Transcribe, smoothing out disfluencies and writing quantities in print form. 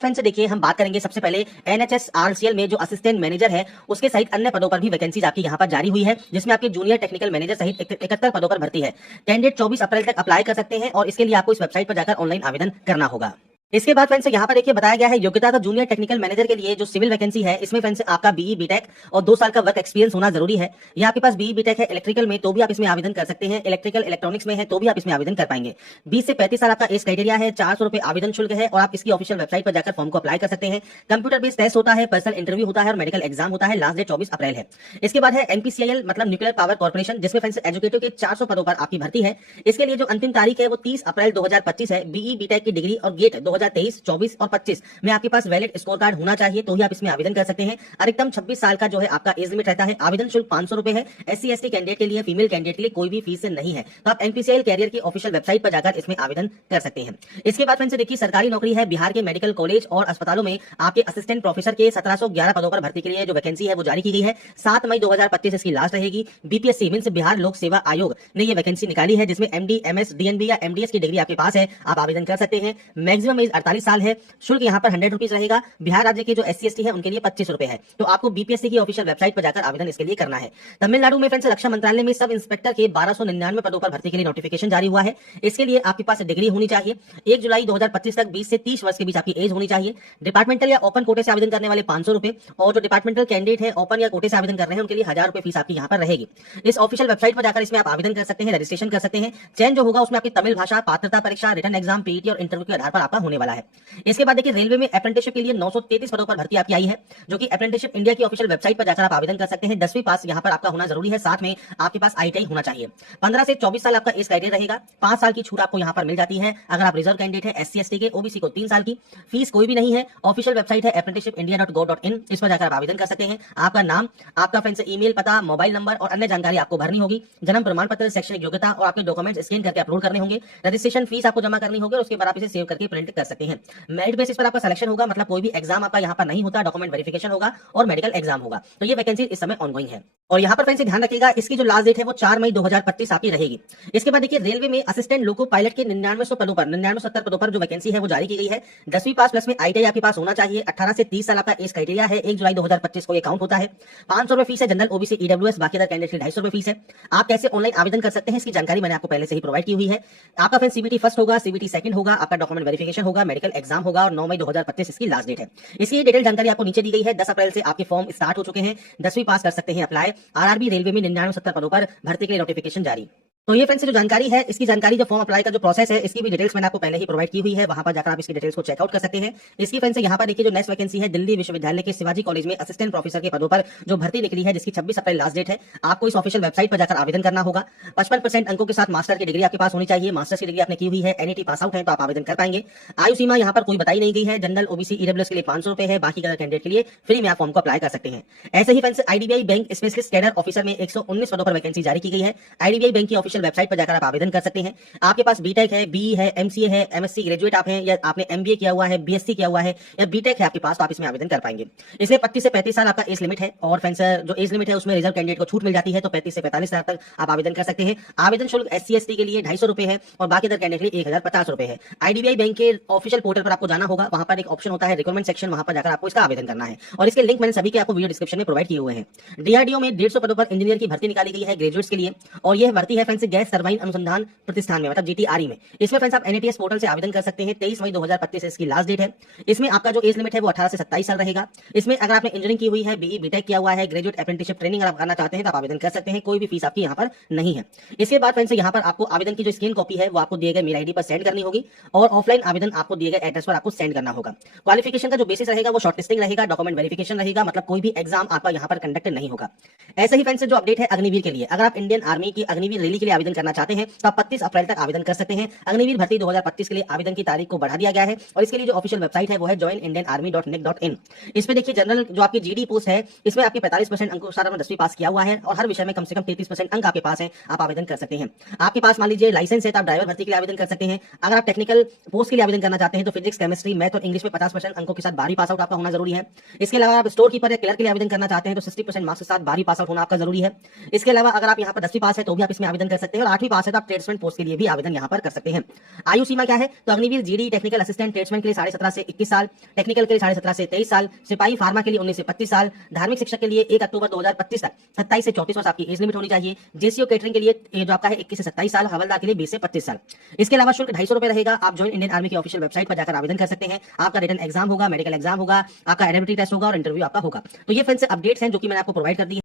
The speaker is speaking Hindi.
फ्रेंड्स देखिए हम बात करेंगे सबसे पहले NHS-RCL में जो असिस्टेंट मैनेजर है उसके सहित अन्य पदों पर भी वैकेंसीज आपकी यहाँ पर जारी हुई है, जिसमें आपके जूनियर टेक्निकल मैनेजर सहित 71 पदों पर भर्ती है। कैंडिडेट 24 अप्रैल तक अप्लाई कर सकते हैं और इसके लिए आपको इस वेबसाइट पर जाकर ऑनलाइन आवेदन करना होगा। इसके बाद फ्रेंड्स यहाँ पर देखिए बताया गया है योग्यता का जूनियर टेक्निकल मैनेजर के लिए जो सिविल वैकेंसी है इसमें फ्रेंड्स आपका बीई बीटेक और 2 साल का वर्क एक्सपीरियंस होना जरूरी है। ये आपके पास बीई बीटेक है इलेक्ट्रिकल में तो भी आप इसमें आवेदन कर सकते हैं, इलेक्ट्रिकल इलेक्ट्रॉनिक्स में है तो भी आप इसमें आवेदन कर पाएंगे। 20 से 35 साल आपका एज क्राइटेरिया है, 400 रुपए आवेदन शुल्क है और आप इसकी ऑफिशियल वेबसाइट पर जाकर फॉर्म को अप्लाई कर सकते हैं। कंप्यूटर बेस्ड टेस्ट होता है, पर्सनल इंटरव्यू होता है और मेडिकल एग्जाम होता है। लास्ट डेट 24 अप्रैल है। इसके बाद है NPCIL मतलब न्यूक्लियर पावर कॉर्पोरेशन, जिसमें फ्रेंड्स एजुकेटिव के 400 पदों पर आपकी भर्ती है। इसके लिए जो अंतिम तारीख है वो 30 अप्रैल 2025 है। बीई बीटेक की डिग्री और गेट 2023, 24 और 25 में आपके पास वैलिड स्कोर कार्ड होना चाहिए तो ही आप इसमें आवेदन कर सकते हैं। अधिकतम 26 साल का जो है आपका एज लिमिट रहता है। आवेदन शुल्क 500 रुपए है। SC ST कैंडिडेट के लिए, फीमेल कैंडिडेट के लिए कोई भी फीस नहीं है। तो आप NPCIL कैरियर की ऑफिशियल वेबसाइट पर जाकर इसमें आवेदन कर सकते हैं। इसके बाद फ्रेंड्स देखिए सरकारी नौकरी है। बिहार के मेडिकल कॉलेज और अस्पतालों में आपके असिस्टेंट प्रोफेसर के 1711 पदों पर भर्ती के लिए जो वैकेंसी है वो जारी की गई है। 7 मई 2025 इसकी लास्ट रहेगी। BPSC मींस बिहार लोक सेवा आयोग ने ये वैकेंसी निकाली है, जिसमें MD MS DNB या MDS की डिग्री आपके पास है, आप आवेदन कर सकते हैं। मैक्सिमम एज 48 साल है। शुल्क यहाँ पर 100 रुपीज रहेगा। बिहार राज्य के जो SC ST है उनके लिए 25 रुपए है। तो आपको BPSC की ऑफिशियल वेबसाइट पर जाकर आवेदन इसके लिए करना है। तमिलनाडु में फ्रेंड्स रक्षा मंत्रालय में सब इंस्पेक्टर के 1299 पदों पर भर्ती के लिए नोटिफिकेशन जारी हुआ है। इसके लिए आपके पास डिग्री होनी चाहिए। 1 जुलाई 2025 तक 20 से 30 वर्ष के बीच आपकी एज होनी चाहिए। डिपार्टमेंटल या ओपन कोटे से आवेदन करने वाले 500 रुपए और जो डिपार्टमेंटल कैंडिडेट है ओपन या कोटे से आवेदन कर रहे हैं उनके लिए 1000 रुपए फीस आपकी यहाँ पर रहेगी। इस ऑफिशियल वेबसाइट पर जाकर इसमें आप आवेदन कर सकते हैं, रजिस्ट्रेशन कर सकते हैं। चयन जो होगा उसमें आपकी तमिल भाषा, पात्रता परीक्षा, रिटन एग्जाम, PET और इंटरव्यू के आधार पर आपका होने वाला है। इसके बाद देखिए रेलवे में अप्रेंटिसशिप के लिए 933 पदों पर भर्ती आपकी आई है, जो कि अप्रेंटिसशिप इंडिया की ऑफिशियल वेबसाइट पर जाकर आप आवेदन कर सकते हैं। 10वीं पास यहाँ पर आपका होना जरूरी है, साथ में आपके पास ITI होना चाहिए। 15 से 24 साल आपका एज क्राइटेरिया रहेगा। 5 साल की छूट आपको यहाँ पर मिल जाती है अगर आप रिजर्व कैंडिडेट है। SC ST के, OBC को 3 साल की। फीस कोई भी नहीं है। ऑफिशियल वेबसाइट है apprenticeshipindia.gov.in, इस पर जाकर आप आवेदन कर सकते हैं। आपका नाम, आपका फ्रेंड्स ईमेल पता, मोबाइल नंबर और अन्य जानकारी आपको भरनी होगी। जन्म प्रमाण पत्र, शैक्षणिक योग्यता और आपके डॉक्यूमेंट्स स्कैन करके अपलोड करने होंगे। रजिस्ट्रेशन फीस आपको जमा करनी होगी और उसके बाद आप इसे सेव करके प्रिंट कर सकते हैं। मेरिट बेसिस पर आपका सिलेक्शन होगा, मतलब कोई भी एग्जाम आपका यहाँ पर नहीं होता, डॉक्यूमेंट वेरिफिकेशन होगा और मेडिकल एग्जाम होगा। तो ये वैकेंसी इस समय ऑनगोइंग है। और यहाँ पर फ्रेंड्स ध्यान रखिएगा इसकी जो लास्ट डेट है वो 4 मई 2025 आपकी रहेगी। इसके बाद देखिए रेलवे में असिस्टेंट लोको पायलट के 99 पदों पर 9970 पदों पर जो वैकेंसी है वो जारी की गई है। 10वीं पास प्लस में ITI आपके पास होना चाहिए। 18 से 30 साल आपका एज क्राइटेरिया है। 1 जुलाई 2025 को ये काउंट होता है। 500 रुपए फीस है। जनरल, OBC, EWS, बाकी अदर कैंडिडेट की 250 रुपए फीस है। आप कैसे ऑनलाइन आवेदन कर सकते हैं इसकी जानकारी मैंने आपको पहले से ही प्रोवाइड की हुई है। आपका फ्रेंड CBT फर्स्ट होगा, CBT सेकंड होगा, आपका डॉक्यूमेंट वेरिफिकेशन होगा, मेडिकल एग्जाम होगा और 9 मई 2025 इसकी लास्ट डेट है। इसकी डिटेल जानकारी आपको नीचे दी गई है। 10 अप्रैल से आपके फॉर्म स्टार्ट हो चुके हैं। 10वीं पास कर सकते हैं अप्लाई। RRB रेलवे में 9970 पदों पर भर्ती के लिए नोटिफिकेशन जारी। तो ये फ्रेंड्स जो जानकारी है इसकी जानकारी जो फॉर्म अप्लाई का जो प्रोसेस है इसकी भी डिटेल्स मैंने आपको पहले ही प्रोवाइड की हुई है, वहां पर जाकर आप इसकी डिटेल्स को चेकआउट कर सकते हैं। इसकी फ्रेंड्स यहाँ पर देखिए जो नेक्स्ट वैकेंसी है दिल्ली विश्वविद्यालय के शिवाजी कॉलेज में असिस्टेंट प्रोफेसर के पदों पर जो भर्ती निकली है, जिसकी 26 अप्रैल लास्ट डेट है। आपको इस ऑफिशियल वेबसाइट पर जाकर आवेदन करना होगा। 55% अंकों के साथ मास्टर की डिग्री आपके पास होनी चाहिए। मास्टर्स की डिग्री आपने की हुई है, NET पास आउट है तो आप आवेदन कर पाएंगे। आयु सीमा यहाँ पर कोई बताई नहीं गई है। जनरल, OBC, EWS के लिए 500 रुपए है, बाकी कैंडिडेट के लिए फ्री में आप फॉर्म को अप्लाई कर सकते हैं। ऐसे ही friends IDBI bank specialist cadre officer में 119 पदों पर वैकेंसी जारी की गई है। IDBI बैंक की ऑफिशियल वेबसाइट पर जाकर आप आवेदन कर सकते हैं। आपके पास बीटेक है, BE है, MCA है, MSc ग्रेजुएट आप हैं या आपने MBA किया हुआ है, BSc किया हुआ है या बीटेक है आपके पास, तो आप इसमें आवेदन कर पाएंगे। इसमें 25 से 35 साल आपका एज लिमिट है और फ्रेंड्स जो एज लिमिट है उसमें रिजर्व कैंडिडेट को छूट मिल जाती है, तो 35 से 45 साल तक आप आवेदन कर सकते हैं। आवेदन शुल्क SC ST के लिए 250 रुपए है और बाकी अदर कैंडिडेट के लिए 1050 रुपए है। IDBI बैंक के ऑफिशियल पोर्टल पर आपको जाना होगा, वहां पर एक ऑप्शन होता है रिक्वायरमेंट सेक्शन, वहां पर जाकर आपको इसका आवेदन करना है और इसके लिंक मैंने सभी के आपको वीडियो डिस्क्रिप्शन में प्रोवाइड किए हुए हैं। DRDO में 150 पदों पर इंजीनियर की भर्ती निकाली गई है ग्रेजुएट्स के लिए और यह भर्ती है फ्रेंड्स गैस टरबाइन अनुसंधान प्रतिष्ठान में, मतलब GTRE में। इसमें फ्रेंड्स आप NATS पोर्टल से आवेदन कर सकते हैं। 23 मई 2025 इसकी लास्ट डेट है। इसमें आपका जो एज लिमिट है वो 18 से 27 साल रहेगा। इसमें अगर आपने इंजीनियरिंग की हुई है, BE बीटेक किया हुआ है, ग्रेजुएट अप्रेंटिसशिप ट्रेनिंग अगर आप करना चाहते हैं तो आप आवेदन कर सकते हैं। कोई भी फीस आपकी यहाँ पर नहीं है। इसके बाद फ्रेंड्स यहाँ पर आपको आवेदन की जो स्कैन कॉपी है वो आपको दिए गए मेल ID पर सेंड करनी होगी और ऑफलाइन आवेदन आपको दिए गए एड्रेस पर आपको सेंड करना होगा। क्वालिफिकेशन का जो बेसिस रहेगा वो शॉर्टलिस्टिंग रहेगा, डॉक्यूमेंट वेरिफिकेशन रहेगा, मतलब कोई भी एग्जाम आपका यहाँ पर कंडक्ट नहीं होगा। ऐसे ही फ्रेंड्स जो अपडेट है अग्निवीर के लिए, अगर आप इंडियन आर्मी की अग्निवीर रैली के लिए आवेदन करना चाहते हैं तो आप 25 अप्रैल तक आवेदन कर सकते हैं। अग्निवीर भर्ती 2025 के लिए आवेदन की तारीख को बढ़ा दिया गया है और इसके लिए जो ऑफिशियल वेबसाइट है वो है joinindianarmy.nic.in। इस पे देखिए जनरल जो आपकी GD पोस्ट है इसमें आपके 45% अंकों के साथ आपने 10वीं पास किया हुआ है और हर विषय में कम से कम 33% अंक आपके पास है, आप आवेदन कर सकते हैं। आपके पास मान लीजिए लाइसेंस है तो आप ड्राइवर भर्ती के लिए आवेदन कर सकते हैं। अगर आप टेक्निकल पोस्ट के लिए आवेदन करना चाहते हैं तो फिजिक्स, केमिस्ट्री, मैथ और इंग्लिश में 50% अंकों के साथ 12वीं पास आउट आपका होना जरूरी है। इसके अलावा आप स्टोर कीपर या क्लर्क के लिए आवेदन करना चाहते हैं तो 60% मार्क्स के साथ 12वीं पास आउट होना आपका जरूरी है। इसके अलावा अगर आप यहाँ पर 10वीं पास है तो भी आप इसमें आवेदन कर सकते हैं और 8वीं पास है तो आप ट्रेड्समैन पोस्ट के लिए भी आवेदन यहाँ पर कर सकते हैं। आयु सीमा क्या है? तो Agniveer GD technical assistant tradesman के लिए 17.5 से 21 साल, टेक्निकल के लिए 17.5 से 23 साल, सिपाही फार्मा के लिए 19 से 25 साल, धार्मिक शिक्षक के लिए 1 अक्टूबर 2025 तक 27 से 34 वर्ष आपकी एज लिमिट होनी चाहिए। जेसीओ केटरिंग के लिए जो आपका है 21 से 27 साल, हवलदार के लिए 20 से 25 साल। इसके अलावा शुल्क 250 रुपए रहेगा। आप ज्वाइन इंडियन आर्मी की ऑफिशियल वेबसाइट पर जाकर आवेदन कर सकते हैं। आपका रिटन एग्जाम होगा, मेडिकल एग्जाम होगा, आपका एलिजिबिलिटी टेस्ट होगा और इंटरव्यू आपका होगा। तो ये फ्रेंड्स अपडेट्स हैं जो कि मैंने आपको प्रोवाइड कर दी है।